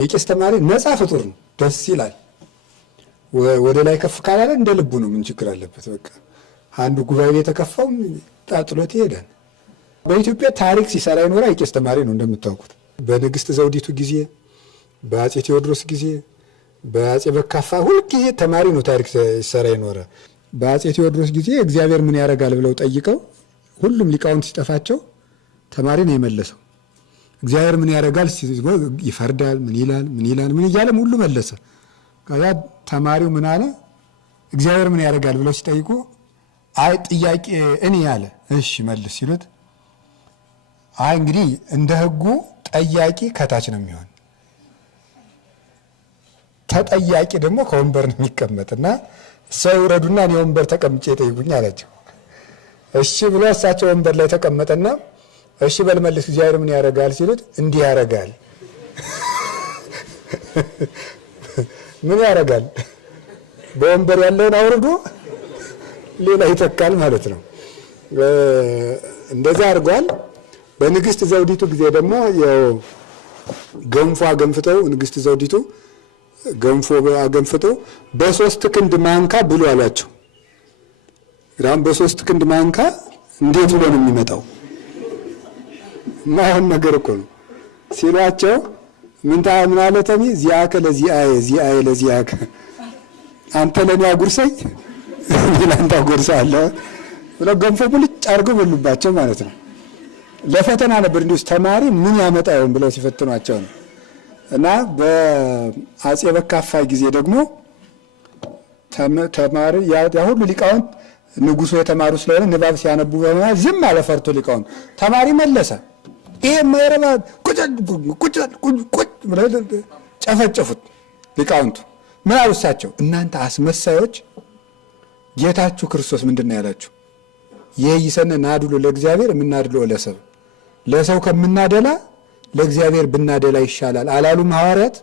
የቄስ ተማሪ ነፃ ፍጡር ነው። ደስ ይላል። ወደ ላይ ከፍ ካላለ እንደ ልቡ ነው። ምን ችግር አለበት? በቃ አንዱ ጉባኤ የተከፋው ጣጥሎት ይሄዳል። በኢትዮጵያ ታሪክ ሲሰራ ይኖራ የቄስ ተማሪ ነው እንደምታውቁት። በንግስት ዘውዲቱ ጊዜ፣ በአጼ ቴዎድሮስ ጊዜ፣ በአጼ በካፋ ሁልጊዜ ተማሪ ነው ታሪክ ሲሰራ ይኖረ። በአጼ ቴዎድሮስ ጊዜ እግዚአብሔር ምን ያደርጋል ብለው ጠይቀው ሁሉም ሊቃውንት ሲጠፋቸው ተማሪ ነው የመለሰው። እግዚአብሔር ምን ያደርጋል? ይፈርዳል። ምን ይላል? ምን ይላል? ምን እያለም ሁሉ መለሰ። ከዛ ተማሪው ምን አለ? እግዚአብሔር ምን ያደርጋል ብለው ሲጠይቁ አይ ጥያቄ እኔ ያለ እሺ መልስ ሲሉት አይ እንግዲህ እንደ ሕጉ ጠያቂ ከታች ነው የሚሆን፣ ተጠያቂ ደግሞ ከወንበር ነው የሚቀመጥና ሰው ይውረዱና እኔ ወንበር ተቀምጬ ጠይቁኝ አላቸው። እሺ ብሎ እሳቸው ወንበር ላይ ተቀመጠና እሺ በልመልስ እግዚአብሔር ምን ያደርጋል ሲሉት እንዲህ ያደርጋል። ምን ያደርጋል? በወንበር ያለውን አውርዶ ሌላ ይተካል ማለት ነው። እንደዛ አድርጓል። በንግስት ዘውዲቱ ጊዜ ደግሞ ያው ገንፎ አገንፍተው ንግስት ዘውዲቱ ገንፎ አገንፍተው በሶስት ክንድ ማንካ ብሉ አሏቸው። ግራም በሶስት ክንድ ማንካ እንዴት ብሎ ነው የሚመጣው? ማሁን ነገር እኮ ነው ሲሏቸው ምን ታምናለተኒ ዚያከ ለዚአየ ዚአየ ለዚያከ አንተ ለኔ አጉርሰኝ ለአንተ አጉርሳለሁ ብለው ገንፎ ሙልጭ አድርገው በሉባቸው ማለት ነው። ለፈተና ነበር እንዲሁ ተማሪ ምን ያመጣውን ብለው ሲፈትኗቸው ነው። እና በአጼ በካፋ ጊዜ ደግሞ ተማሪ ያ ሁሉ ሊቃውንት ንጉሱ የተማሩ ስለሆነ ንባብ ሲያነቡ በመሃል ዝም አለ ፈርቶ ሊቃውንት። ተማሪ መለሰ። ይሄ ማይረባ ቁጭ ብለው ጨፈጨፉት ሊቃውንቱ። ምን አሉ እሳቸው? እናንተ አስመሳዮች ጌታችሁ ክርስቶስ ምንድን ነው ያላችሁ? ይሄይሰነ ናድሎ ለእግዚአብሔር የምናድሎ ለሰው፣ ለሰው ከምናደላ ለእግዚአብሔር ብናደላ ይሻላል አላሉም ሐዋርያት?